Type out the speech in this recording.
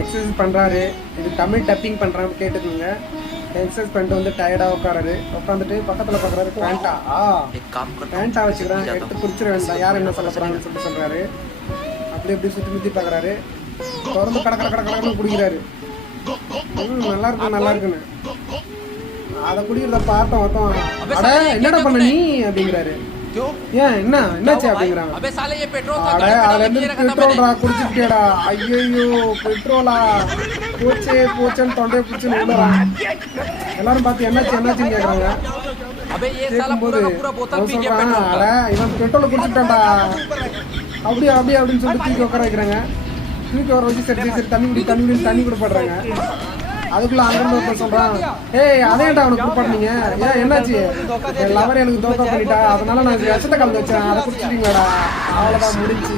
Exercise பண்ணுறாரு. இது Tamil dubbing பண்ணுறான்னு கேட்டுக்கோங்க. எக்ஸசைஸ் பண்ணிட்டு வந்து டயர்டாக உட்காராரு. உட்காந்துட்டு பக்கத்தில் பார்க்குறாரு பேண்டா வச்சுக்கிறேன், எடுத்து குடிச்சிட வேண்டாம், யார் என்ன சொல்ல போகிறாங்கன்னு சொல்லிட்டு சொல்கிறாரு. அப்படி எப்படி சுற்றி சுற்றி பார்க்குறாரு. தொடர்ந்து கடற்கடன்னு குடிக்கிறாரு. நல்லா இருக்குன்னு அதை குடிக்கிறத பார்த்தோம் மொத்தம். அட என்னடா பண்ண நீ அப்படிங்கிறாரு. ஏன் என்னாச்சு அப்படிங்கிறாங்க. அதுல இருந்து பெட்ரோல்டா குடிச்சிட்டேடா. ஐயோ பெட்ரோலா போச்சேன்னு தொண்டையை பிடிச்சுன்னு விழுறான். எல்லாரும் பார்த்து என்னாச்சுன்னு கேட்குறாங்க. கேட்கும்போது சொல்றான், அட இவன் பெட்ரோலை குடிச்சுட்டான்டா அப்படின்னு சொல்லிட்டு தூக்கி உட்கார வைக்கிறாங்க. தூக்கி வர வச்சு சரி தண்ணி கொடுப்பாடுறாங்க. அதுக்குள்ள அங்கிருந்து ஒருத்தர் சொல்றான், அதேண்டா அவனுக்கு கொடுப்பாடுனீங்க, ஏன் என்னாச்சு? என் லவர் எனக்கு தோக்கா பண்ணிட்டா, அதனால நான் விஷத்தை கலந்து வச்சேன், அதை குடிச்சிட்டீங்களாடா. அவ்வளோதான் முடிஞ்சு.